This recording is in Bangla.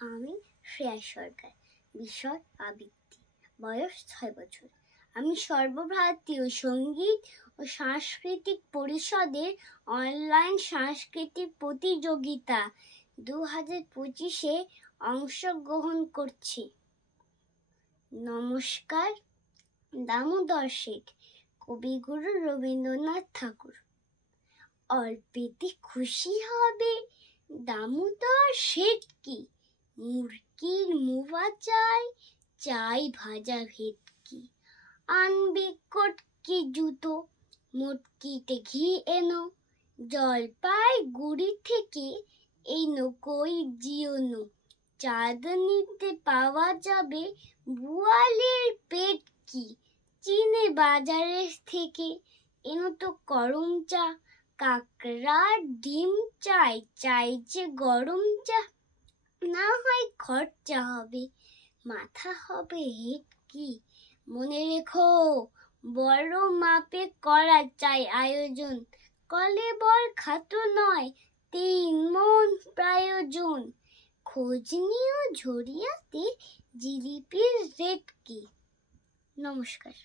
আমি শ্রেয়া সরকার, বিষয় আবৃত্তি, বয়স 6 বছর। আমি সর্বভারতীয় সঙ্গীত ও সাংস্কৃতিক পরিষদের অনলাইন সাংস্কৃতিক প্রতিযোগিতা 2025-এ অংশগ্রহণ করছি। নমস্কার। দামোদর শেঠ, কবিগুরু রবীন্দ্রনাথ ঠাকুর। অল্পেতে খুশি হবে দামোদর শেঠ কি, মুরগির মুভা চাই, চাই ভাজা ভেটকি। আনবে কটকি জুতো, মুটকিতে ঘি এনো, জলপাইগুড়ি থেকে এনো কই জিওনো। চাঁদনিতে পাওয়া যাবে বোয়ালের পেটকি। চিনে বাজারের থেকে এনো তো গরম চা, কাকড়ার ডিম চাই, চাইছে গরম চা। না হয় খরচা হবে, মাথা হবে হেটকি। মনে রেখো বড় মাপে করা চাই আয়োজন, কলেবর খাটো নয় 3 মণ প্রয়োজন। খোঁজ নিও ঝরিয়াতে জিলিপির রেট কি। নমস্কার।